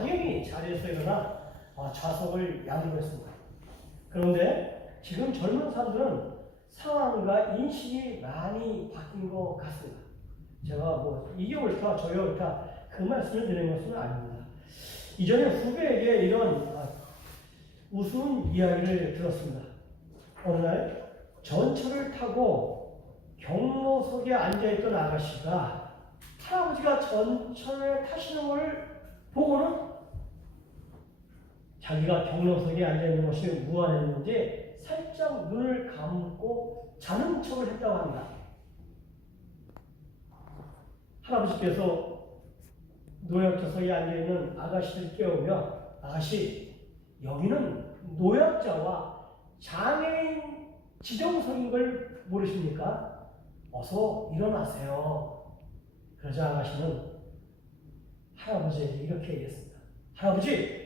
당연히 자리에서 일어나 좌석을 양보했습니다. 그런데 지금 젊은 사람들은 상황과 인식이 많이 바뀐 것 같습니다. 제가 뭐 이게 옳다 저게 옳다 그 말씀을 드리는 것은 아닙니다. 이전에 후배에게 이런 우스운 이야기를 들었습니다. 어느 날 전철을 타고 경로석에 앉아있던 아가씨가 할아버지가 전철에 타시는 것을 보고는 자기가 경로석에 앉아있는 것이 무안했는지 살짝 눈을 감고 자는 척을 했다고 합니다. 할아버지께서 노약자석에 앉아있는 아가씨를 깨우며 아가씨, 여기는 노약자와 장애인 지정석인 걸 모르십니까? 어서 일어나세요. 그러자 아가씨는 할아버지에게 이렇게 얘기했습니다. 할아버지,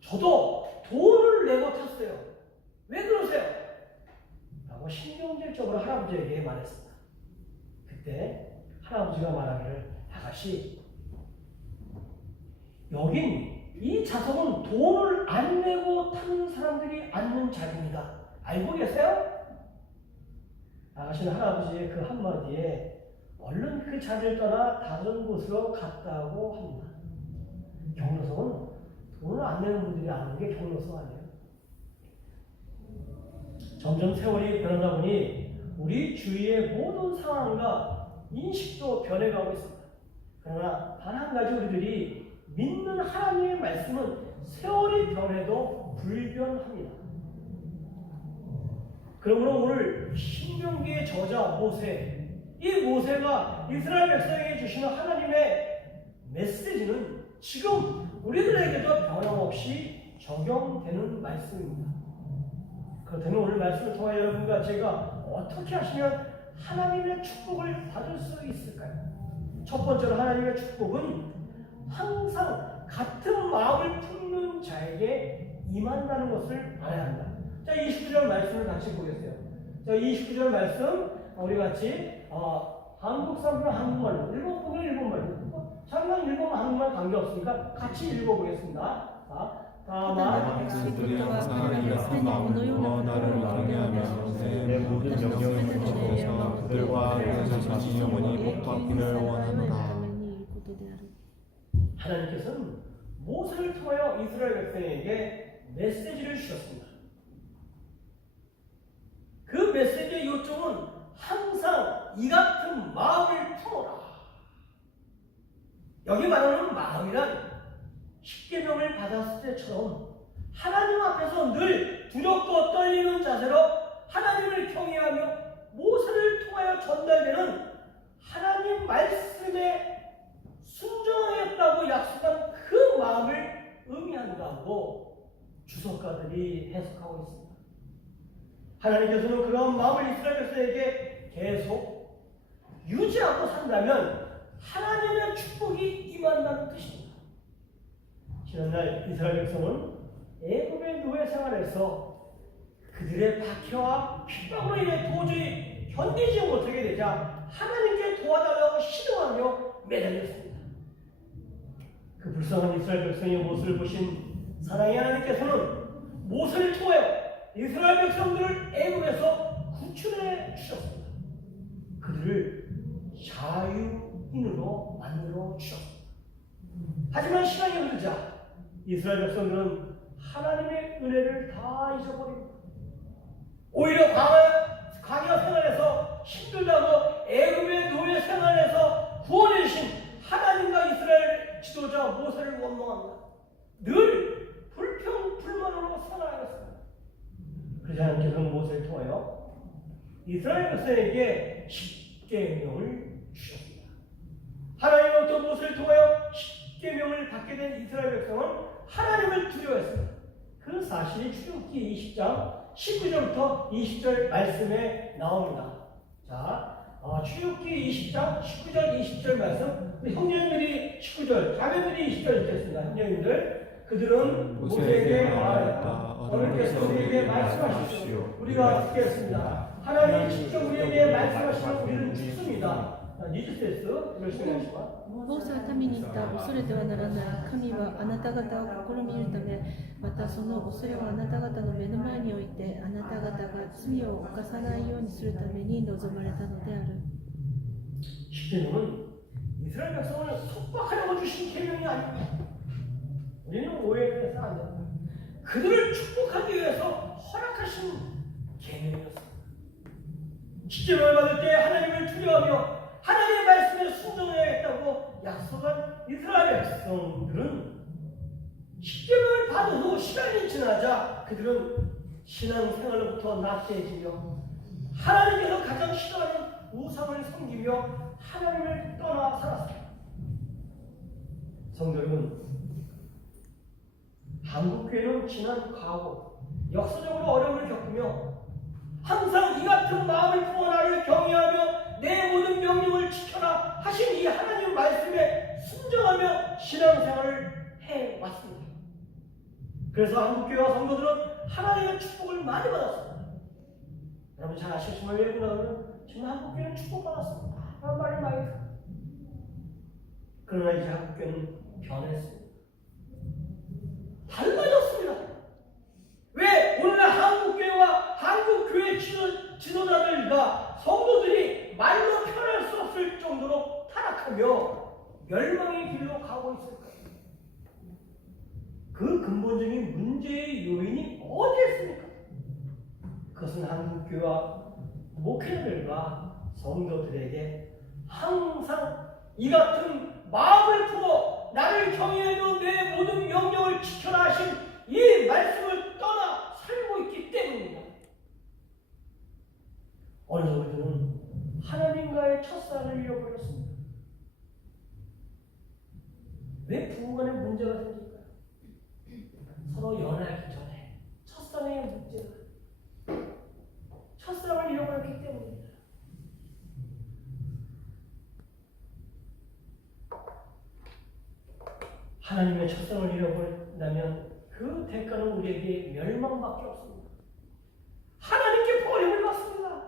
저도 돈을 내고 탔어요. 왜 그러세요? 라고 신경질적으로 할아버지에게 말했습니다. 그때 할아버지가 말하기를 아가씨, 여긴 이 좌석은 돈을 안 내고 타는 사람들이 앉는 자리입니다. 알고 계세요? 아가씨는 할아버지의 그 한마디에 얼른 그 자리를 떠나 다른 곳으로 갔다고 합니다. 경로석은 돈을 안 내는 분들이 앉는 게 경로석 아니에요. 점점 세월이 변하다 보니 우리 주위의 모든 상황과 인식도 변해가고 있습니다. 그러나 단 한 가지 우리들이 믿는 하나님의 말씀은 세월이 변해도 불변합니다. 그러므로 오늘 신명기의 저자 모세, 이 모세가 이스라엘 백성에게 주시는 하나님의 메시지는 지금 우리들에게도 변함없이 적용되는 말씀입니다. 그렇다면 오늘 말씀을 통해 여러분과 제가 어떻게 하시면 하나님의 축복을 받을 수 있을까요? 첫 번째로 하나님의 축복은 항상 같은 마음을 품는 자에게 임한다는 것을 알아야 합니다. 자, 29절 말씀을 같이 보겠어요. 자, 29절 말씀 우리 같이 한국 사람들은 한국말로, 일본 분은 일본말로, 자기가 일본 한국말 관계없으니까 같이 읽어보겠습니다. 자, 다만 그들이 항상 이 같은 마음으로 나를 경외하며 내 모든 명령을 지켜서 그들과 그에서 자기 영원히 복받기를 원하노라. 하나님께서는 모세를 통하여 이스라엘 백성에게 메시지를 주셨습니다. 그 메시지의 요점은 항상 이 같은 마음을 품어라. 여기 말하는 마음이란 십계명을 받았을 때처럼 하나님 앞에서 늘 두렵고 떨리는 자세로 하나님을 경외하며 모세를 통하여 전달되는 하나님 말씀에 순종하였다고 약속한 그 마음을 의미한다고 주석가들이 해석하고 있습니다. 하나님께서는 그런 마음을 이스라엘 백성에게 계속 유지하고 산다면 하나님의 축복이 임한다는 뜻입니다. 지난날 이스라엘 백성은 애굽의 노예 생활에서 그들의 박해와 핍박으로 인해 도저히 견디지 못하게 되자 하나님께 도와달라고 신음하며 매달렸습니다. 그 불쌍한 이스라엘 백성의 모습을 보신 사랑의 하나님께서는 모세를 통하여 이스라엘 백성들을 애굽에서 구출해 주셨습니다. 그들을 자유인으로 만들어 주셨습니다. 하지만 시간이 흐르자 이스라엘 백성들은 하나님의 은혜를 다 잊어버립니다. 오히려 광야 생활에서 힘들다고 애굽의 노예 생활에서 구원해 주신 하나님과 이스라엘 지도자 모세를 원망합니다. 늘 불평불만으로 생활하였습니다. 그래서 하나님께서는 모세를 통하여 이스라엘 백성에게 십계명을 주셨습니다. 하나님으로부터 모세를 통하여 십계명을 받게 된 이스라엘 백성은 하나님을 두려워했습니다. 그 사실이 출애굽기 20장 19절부터 20절 말씀에 나옵니다. 자, 출애굽기 20장 19절 20절 말씀, 형제님들이 19절, 자매들이 20절 읽겠습니다. 형제님들, 그들은 모세에게 말하였다. 어른께서 우리에게 말씀하십시오. 우리가 듣겠습니다. 하나님이 직접 우리에게 말씀하시면 우리는 죽습니다. 니즈세스 열심히 하시고 モーセは民に言った。恐れてはならない。神はあなた方を試みるため、またその恐れはあなた方の目の前に置いて、あなた方が罪を犯さないようにするために望まれたのである。 십계명은 이스라엘 백성을 속박하려고 주신 계명이 아닙니다. 우리는 오해해서 안 됩니다. 그들을 축복하기 위해서 허락하신 계명이었습니다. 십계명을 받을 때 하나님을 두려워하며 하나님의 말씀에 순종해야겠다고 약속한 이스라엘 백성들은 십계명을 받은 후 시간이 지나자 그들은 신앙생활로부터 나태해지며 하나님께서 가장 싫어하는 우상을 섬기며 하나님을 떠나 살았습니다. 성도 여러분, 한국교회는 지난 과거 역사적으로 어려움을 겪으며 항상 이 같은 마음을 품어 나를 경외하며 내 모든 명령을 지켜라 하신 이 하나님 말씀에 순종하며 신앙생활을 해왔습니다. 그래서 한국교회와 성도들은 하나님의 축복을 많이 받았습니다. 여러분 잘 아시겠지만 외국 나가면 지금 한국교회는 축복받았습니다. 라는 말이 많이 들어요. 그러나 이제 한국교회는 변했습니다. 달라졌습니다. 왜 오늘날 한국교회와 한국교회 지도자들과 성도들이 말로 표현할 수 없을 정도로 타락하며 멸망의 길로 가고 있을까요? 그 근본적인 문제의 요인이 어디에 있습니까? 그것은 한국교회와 목회자들과 성도들에게 항상 이 같은 마음을 품어 나를 경외하며 내 모든 명령을 지켜라 하신 이 말씀을 떠나 살고 있기 때문입니다. 어느 정도는 하나님과의 첫사랑을 잃어버렸습니다. 왜 부부간에 문제가 생길까요? 서로 연애하기 전에 첫사랑의 문제가 첫사랑을 잃어버렸기 때문입니다. 하나님의 첫사랑을 잃어버린다면 그 대가는 우리에게 멸망밖에 없습니다. 하나님께 버림을 받습니다.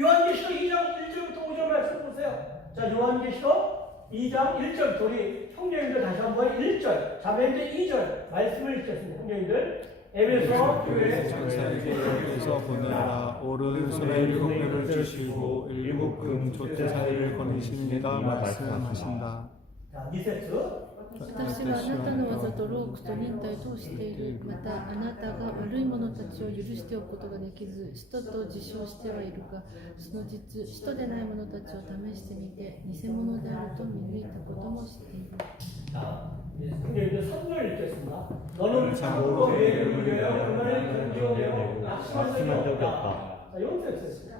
요한계시록 2장 1절부터 5절 말씀 보세요. 자, 요한계시록 2장 1절부터 우리 형제님들 다시 한번 1절, 자매님들 2절 말씀을 읽겠습니다. 형제님들 에베소 교회 천사에게 여기서 보내라. 오른손에 7뱀을 주시고 7금 촛대사리를 거니십니다. 말씀하신다. 자, 2세트 私はあなたの技とロークと忍耐とをしている。またあなたが悪い者たちを許しておくことができず、使徒と自称してはいるが、その実、使徒でない者たちを試してみて、偽物であると見抜いたことも知っている。 자, 형제님들 3절 읽겠습니다. 너는 참으로 내 의를 위하여 그날을 견디어내고 낙심한 적이 없다. 자, 여기서 읽겠습니다.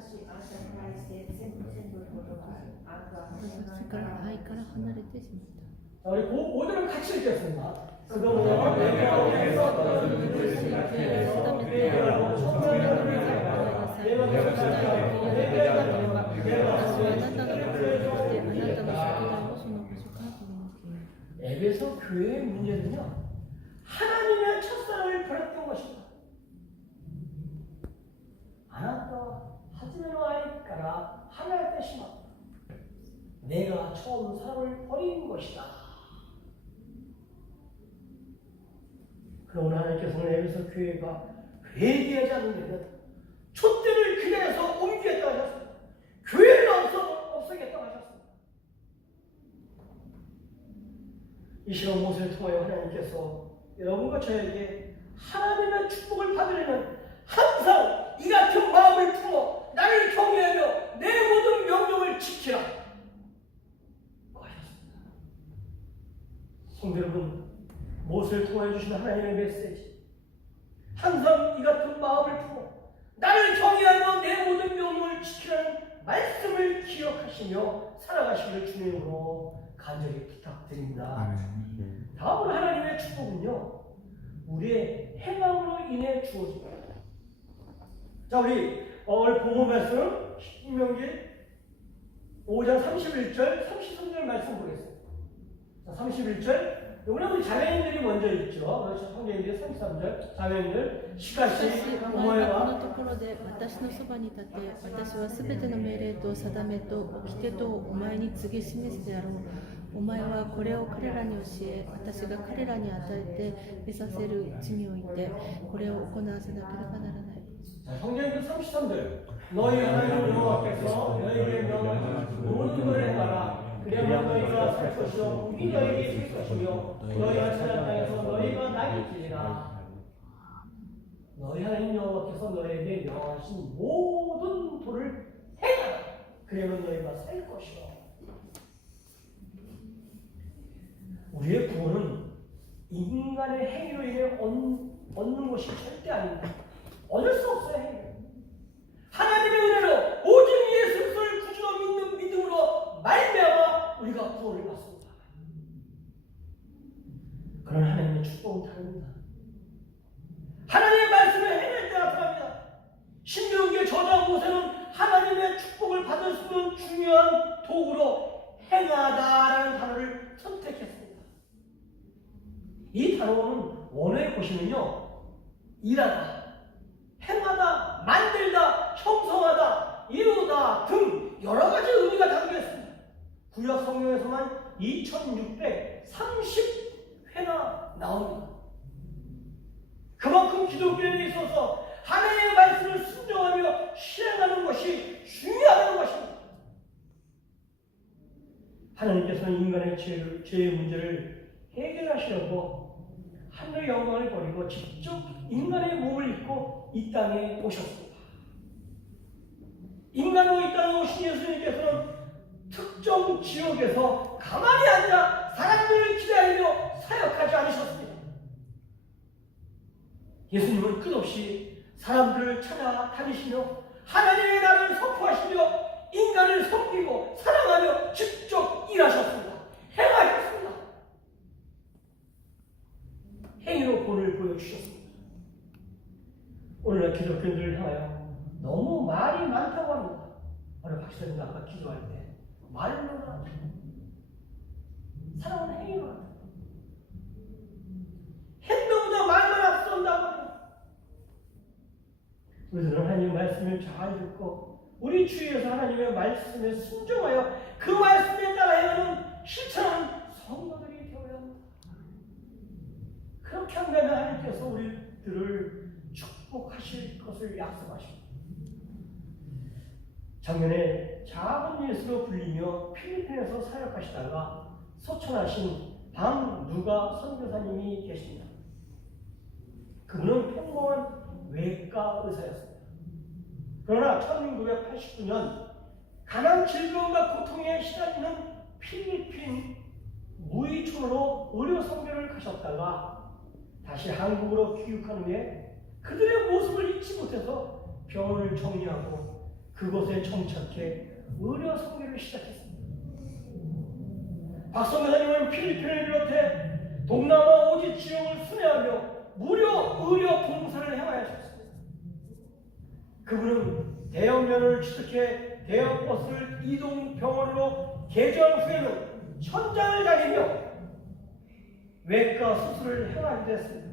私から愛から離れてしまった。 자, 우리 5절을 같이 읽겠습니다. 그동안 내가 어디서 떨어진 것을 생각해서 회개하고 천천히 에베소 교회의 문제는요, 하나님의 첫사랑을 버렸던 것입니다. 아나타 하지메노 아이까라 하나의 때시마 내가 처음 사랑을 버린 것이다. 그러나 하나님께서는 에베소 교회가 회개하지 않으면 촛대를 기대해서 옮기겠다고 하셨습니다. 교회를 없애겠다고 하셨습니다. 이 시간 모세를 통하여 하나님께서 여러분과 저에게 하나님의 축복을 받으려면 항상 이 같은 마음을 품어 나를 경외하며 내 모든 명령을 지키라 하셨습니다. 성도 여러분, 모세를 통하여 주신 하나님의 메시지, 항상 이 같은 마음을 품어 나를 경외하며 내 모든 명령을 지키라는 말씀을 기억하시며 살아가시기를 주님으로 간절히 부탁드립니다. 다음으로 하나님의 축복은요, 우리의 행함으로 인해 주어집니다. 자, 우리 오늘 본문 말씀 신명기 5장 31절, 33절 말씀 보겠습니다. 자, 31절. 요번에 우리 자매님들이 먼저 읽죠. 그래서 성경인데 33절. 자매님들, 시카시 お前がこのところで私のそばに立て、私はすべての命令と定めと掟とをお前に告げ示すであろう。お前はこれを彼らに教え、私が彼らに与えて得させるうちにおいて、これを行わせなければならない。 자, 성경의 33절. 너희 하나님 여호와께서 너희에게 명하신 모든 것을 행하라. 그리하면 너희가 살 것이요 복이 너희에게 있을 것이며 너희가 찾은 땅에서 너희가 낙이 지리라. 너희 하나님 여호와께서 너희에게 명하신 모든 도를 행하라. 그러면 너희가 살 것이요. 우리의 구원은 인간의 행위로 인해 얻는 것이 절대 아닙니다. 얻을 수 없어요. 행위. 하나님의 은혜로 오직 예수 그리스도를 구주로 믿는 믿음으로 말미암아 우리가 구원을 받습니다. 그런 하나님의 축복은 다릅니다. 하나님의 말씀을 행할 때 나타납니다. 신명기의 저자 모세는 하나님의 축복을 받을 수 있는 중요한 도구로 행하다라는 단어를 선택했습니다. 이 단어는 원어에 보시면요, 일하다, 행하다, 만들다, 형성하다, 이루다 등 여러 가지 의미가 담겨 있습니다. 구약 성경에서만 2630회나 나옵니다. 그만큼 기독교인에 있어서 하나님의 말씀을 순종하며 실행하는 것이 중요하다는 것입니다. 하나님께서는 인간의 죄의 문제를 해결하시려고 하늘의 영광을 버리고 직접 인간의 몸을 입고 이 땅에 오셨습니다. 인간으로 이 땅에 오신 예수님께서는 특정 지역에서 가만히 앉아 사람들을 기다리며 사역하지 않으셨습니다. 예수님은 끝없이 사람들을 찾아다니시며 하나님의 나라를 선포하시며 인간을 섬기고 사랑하며 직접 일하셨습니다. 행하셨습니다. 행위로 본을 보여주셨습니다. 오늘날 기독교인들을 향하여 너무 말이 많다고 합니다. 오늘 박사님 아까 기도할 때 말로는 안 돼요. 사랑은 행위로 안 돼요. 행동보다 말만 앞선다고 합니다. 우리들은 하나님의 말씀을 잘 듣고 우리 주위에서 하나님의 말씀에 순종하여 그 말씀에 따라 행하는 실천하는 성도들이 되어야 합니다. 그렇게 한다면 하나님께서 우리들을 축복하실 것을 약속하십니다. 작년에 작은 예수로 불리며 필리핀에서 사역하시다가 소천하신 박누가 선교사님이 계십니다. 그분은 평범한 외과 의사였습니다. 그러나 1989년 가난 질병과 고통에 시달리는 필리핀 무이촌으로 의료 선교를 가셨다가 다시 한국으로 귀국한 후에 그들의 모습을 잊지 못해서 병원을 정리하고 그곳에 정착해 의료 선교를 시작했습니다. 박 선교사님은 필리핀을 비롯해 동남아 5지 지역을 순회하며 무료 의료 봉사를 행하였습니다. 그분은 대형면허를 취득해 대형 버스를 이동 병원으로 개조한 후에는 현장을 다니며 외과 수술을 행하게 됐습니다.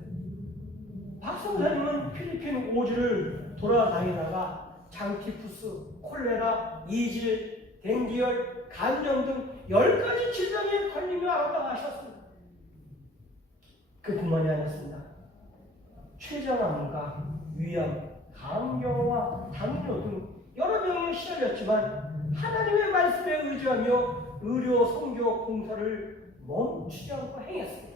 박 선교사님은 필리핀 5지를 돌아다니다가 장티푸스, 콜레라, 이질, 댕기열, 간염 등 10가지 질병에 걸리며 아파하셨습니다. 그뿐만이 아니었습니다. 췌장암과 위암, 감경화, 당뇨 등 여러 병에 시달렸지만 하나님의 말씀에 의지하며 의료 선교 봉사를 멈추지 않고 행했습니다.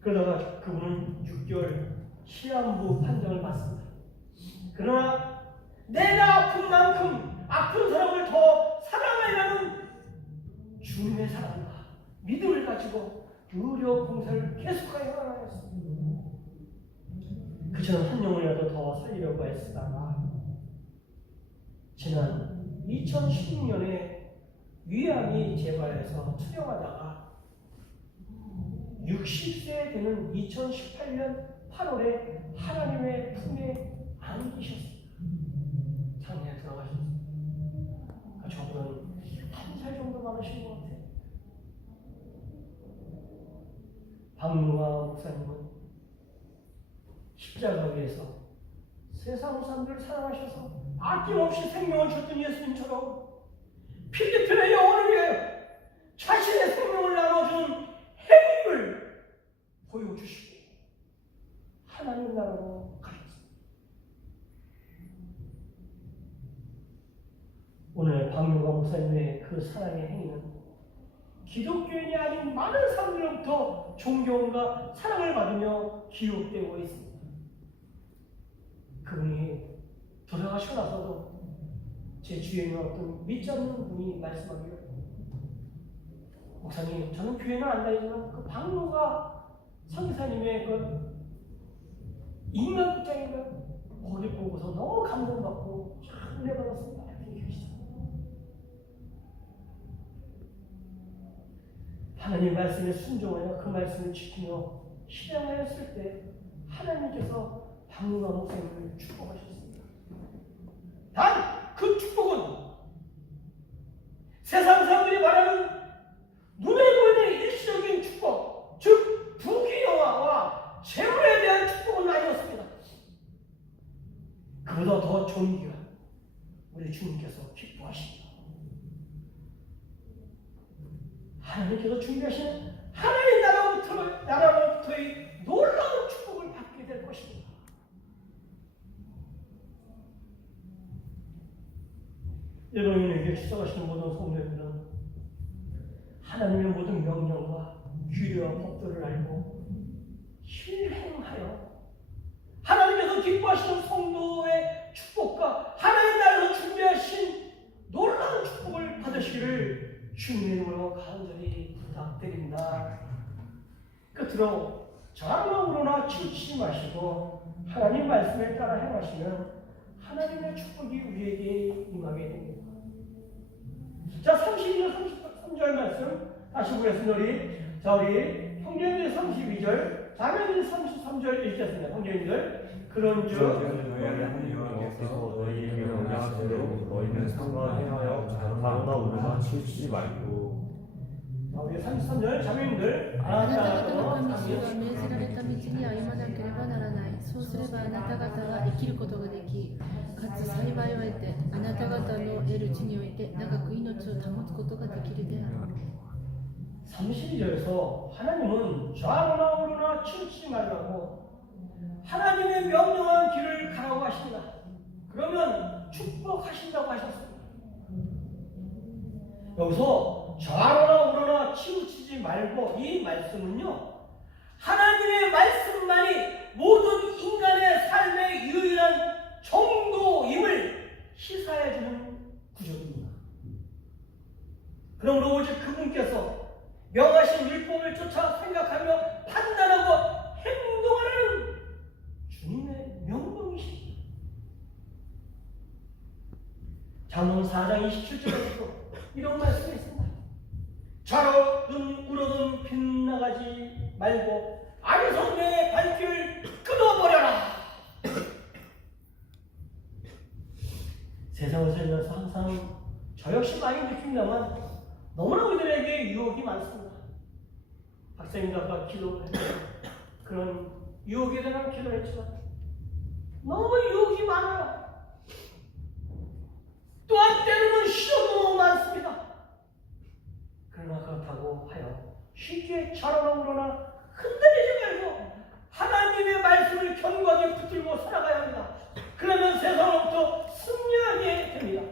그러다가 그분은 6개월 시한부 판정을 받습니다. 그러나 내가 아픈 만큼 아픈 사람을 더 사랑하라는 주님의 사랑과 믿음을 가지고 의료 봉사를 계속하여 나가였습니다. 그처럼 한 영혼이라도 더 살리려고 애쓰다가 지난 2016년에 위암이 재발해서 투병하다가 60세 되는 2018년 8월에 하나님의 품에 안기셨습니다. 작년에 돌아가셨습니다. 저분은 한 살 정도 많으신 것 같아요. 박누가 목사님은 십자가 위에서 세상 사람들을 사랑하셔서 아낌없이 생명을 주셨던 예수님처럼 필리핀의 영혼을 위하여 자신의 생명을 나눠주는 행위를 보여주시고 하나님 나라로 가셨습니다. 오늘 박용과 목사님의 그 사랑의 행위는 기독교인이 아닌 많은 사람들로부터 존경과 사랑을 받으며 기록되고 있습니다. 그분이 돌아가시고 나서도 제 주위에 있는 어떤 믿지 않는 분이 말씀하기를, 목사님, 저는 교회는 안 다니지만 그 박용과 선교사님의 그 인간극장인가 거기 보고서 너무 감동받고 참 은혜 받았습니다. 이렇게 계시죠. 하나님 말씀에 순종하여 그 말씀을 지키며 실행하였을 때 하나님께서 박용과 목사님을 축복하셨습니다. 단 그 축복은 세상 사람들이 말하는 눈에 보이는 일시적인 축복, 즉 부귀영화와 재물에 대한 축복은 아니었습니다. 그보다 더 존귀한 우리 주님께서 기뻐하십니다. 하나님께서 준비하신 하나님 나라로부터의 놀라운 축복을 받게 될 것입니다. 여러분에게 출석하시는 모든 성도님들은 하나님의 모든 명령과 규례와 법도를 알고 실행하여 하나님께서 기뻐하시는 성도의 축복과 하나님 나라에서 준비하신 놀라운 축복을 받으시기를 주님의 이름으로 간절히 부탁드립니다. 끝으로 자랑으로나 치우치지 마시고 하나님 말씀에 따라 행하시면 하나님의 축복이 우리에게 임하게 됩니다. 자, 32절, 33절 말씀 다시 보겠습니다. 우리 형제들 32절, 자매들 33절 읽겠습니다. 형제들, 그런즉 너희에게 하나님께서 너희에게 명령하시되 너희는 상과 행하여 자랑하거나 오르나 치우치지 말고. 우리 33절, 자매님들 あなた方の神主が命じられた道に歩まなければならない。そうすればあなた方が生きることができ、かつ幸いを得て、あなた方の得る地において長く命を保つことができるであろう。 32절에서 하나님은 좌로나 우로나 치우치지 말라고 하나님의 명령한 길을 가라고 하십니다. 그러면 축복하신다고 하셨습니다. 여기서 좌로나 우로나 치우치지 말고 이 말씀은요, 하나님의 말씀만이 모든 인간의 삶의 유일한 정도임을 시사해주는 구절입니다. 그러므로 오직 그분께서 명하신 율법을 쫓아 생각하며 판단하고 행동하는 주님의 명령이십니다. 잠언 4장 27절에도 이런 말씀이 있습니다. 좌로든 우로든 빗나가지 말고 아리송의 발길을 끊어버려라. 세상을 살면서 항상 저 역시 많이 느낍니다만 너무나 우리들에게 유혹이 많습니다. 박사님도 아까 기도를 그런 유혹에 대한 기도를 했지만 너무 유혹이 많아요. 또한 때로는 시험도 너무 많습니다. 그러나 그렇다고 하여 쉽게 좌로나 흔들리지 말고 하나님의 말씀을 견고하게 붙들고 살아가야 합니다. 그러면 세상으로부터 승리하게 됩니다.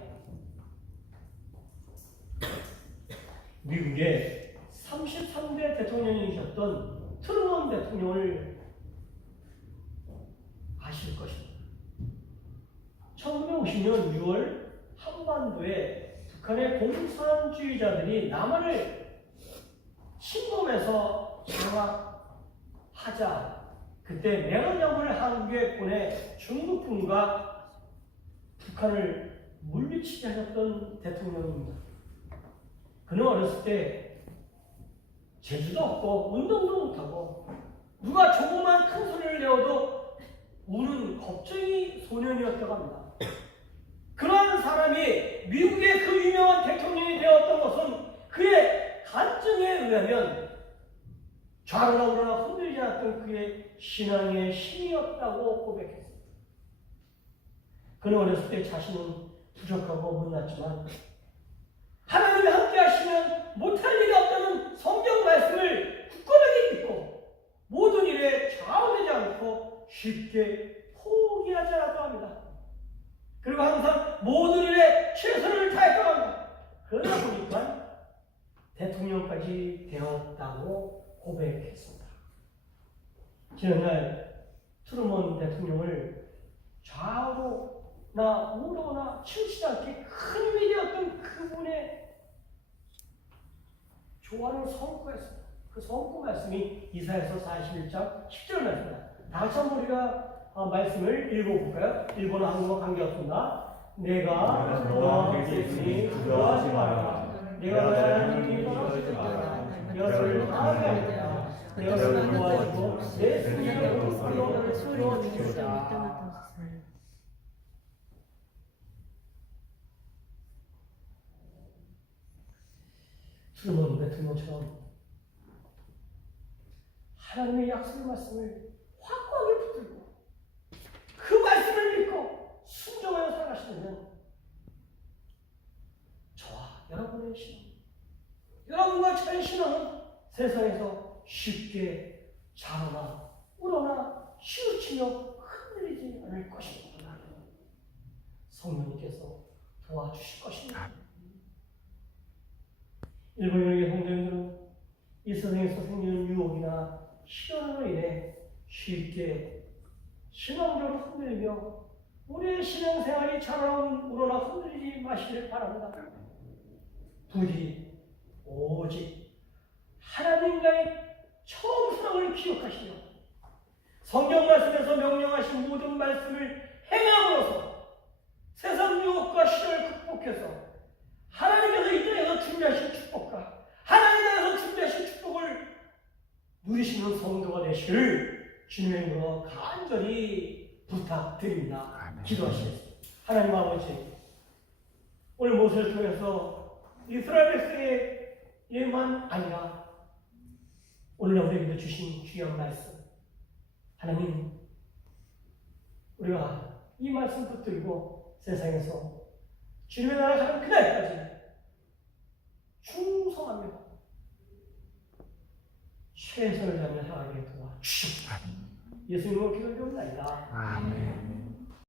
미국의 33대 대통령이셨던 트루먼 대통령을 아실 것입니다. 1950년 6월 한반도에 북한의 공산주의자들이 남한을 침범해서 장악하자 그때 매헌장군을 한국에 보내 중국군과 북한을 물리치게 하셨던 대통령입니다. 그는 어렸을 때 재주도 없고 운동도 못하고 누가 조그만 큰 소리를 내어도 우는 겁쟁이 소년이었다고 합니다. 그러한 사람이 미국의 그 유명한 대통령이 되었던 것은 그의 간증에 의하면 좌로나 우로나 흔들리지 않았던 그의 신앙의 힘이었다고 고백했습니다. 그는 어렸을 때 자신은 부족하고 못났지만 하나님이 함께 하시면 못할 일이 없다는 성경 말씀을 굳건하게 믿고 모든 일에 좌우되지 않고 쉽게 포기하지 않았다고 합니다. 그리고 항상 모든 일에 최선을 다했다고 합니다. 그러다 보니까 대통령까지 되었다고 고백했습니다. 지난날 트루먼 대통령을 좌우로나 우로나 치우치지 않게 큰 힘이 되었던 그분의 조언을 선포했습니다. 그 선포 말씀이 이사야서 41장 10절 말씀입니다. 다 같이 한번 우리가 말씀을 읽어볼까요? 일본어 한국어 관계없습니다. 내가 너와 함께 있으니 두려워하지 말라. 내가 너의 하나님이 떨어지지 말라. 너를 따르겠다. 내가 너를 도와주고 내 승리를 거룩하게 세워주리라. 트루먼 대통령처럼 하나님의 약속의 말씀을 확고하게 붙들고 그 말씀을 믿고 순종하여 살아가시는 저와 여러분의 신앙, 여러분과 저의 신앙은 세상에서 쉽게 자라나 울어나 치우치며 흔들리지 않을 것입니다. 성령님께서 도와주실 것입니다. 일본인의 성도님들은 이 세상에서 생기는 유혹이나 시련으로 인해 쉽게 신앙적으로 흔들리며 우리의 신앙생활이 자라나는 우러나 흔들리지 마시길 바랍니다. 부디 오직 하나님과의 처음 사랑을 기억하시며 성경 말씀에서 명령하신 모든 말씀을 행함으로써 세상 유혹과 시련을 극복해서 하나님께서 이 땅에서 준비하신 축복과 하나님께서 준비하신 축복을 누리시는 성도가 되시기를 주님의 이름으로 간절히 부탁드립니다. 기도하시겠습니다. 하나님 아버지, 오늘 모세를 통해서 이스라엘 백성에게만 아니라 오늘 우리에게 주신 귀한 말씀, 하나님, 우리가 이 말씀 붙들고 세상에서 주님의 나라 가는 그날까지 충성하며 최선을 다하며 살아가게 도와주시옵소서. 예수님으로 기도드리옵나이다. 아멘.